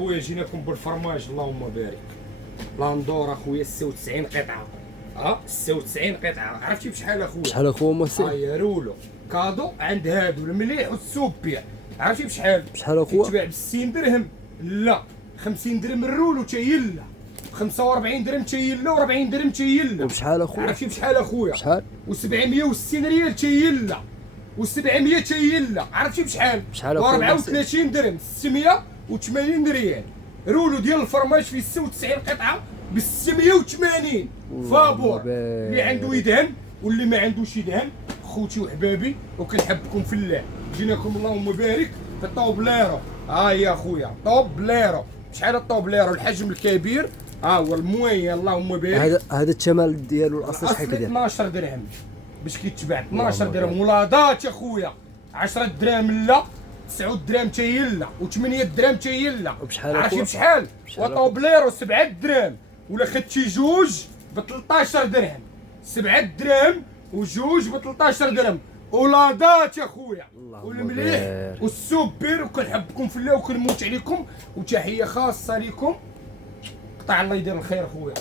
خويا جيناكم بالفرماج اللهم بارك. لاندور اخويا 96 قطعه. 96 قطعه. عرفتي بشحال اخويا؟ بشحال اخويا محسن؟ يا رولو كادو عند هادو المليح والسوبير. عرفتي بشحال؟ بشحال اخويا؟ كيتباع ب 60 درهم. لا 50 درهم الرولو تايلا، 45 درهم تايلا، و40 درهم تايلا. وبشحال اخويا؟ عرفتي بشحال اخويا؟ بشحال؟ و760 ريال تايلا، و700 تايلا. عرفتي بشحال؟ بشحال اخويا؟ و34 درهم، 680 ريال. رولو ديال الفرماج فيه 96 قطعه ب 680. فابور اللي عنده يدهن واللي ما عندوش يدهن. خوتي وحبابي وكنحبكم في الله. جيناكم اللهم بارك في الطوبليرو. يا خويا طوبليرو. شحال الطوبليرو؟ الحجم الكبير هو المويه اللهم بارك. هذا الثمن ديالو الاصلي شحال كيدير؟ 12 درهم باش كيتباع. 12 درهم ولادات يا خويا. 10 دراهم لا، 9 دراهم تايلا، و8 دراهم تايلا. وبشحال عرفتي اخويا؟ بشحال؟ وطوبليرو 7 دراهم، ولا خدتي جوج ب 13 درهم. 7 دراهم وجوج ب 13 درهم. ولادات يا خويا والمليح والسوبر. وكنحبكم في الله وكنموت عليكم. وتحيه خاصه لكم. قطع الله يدير الخير خويا.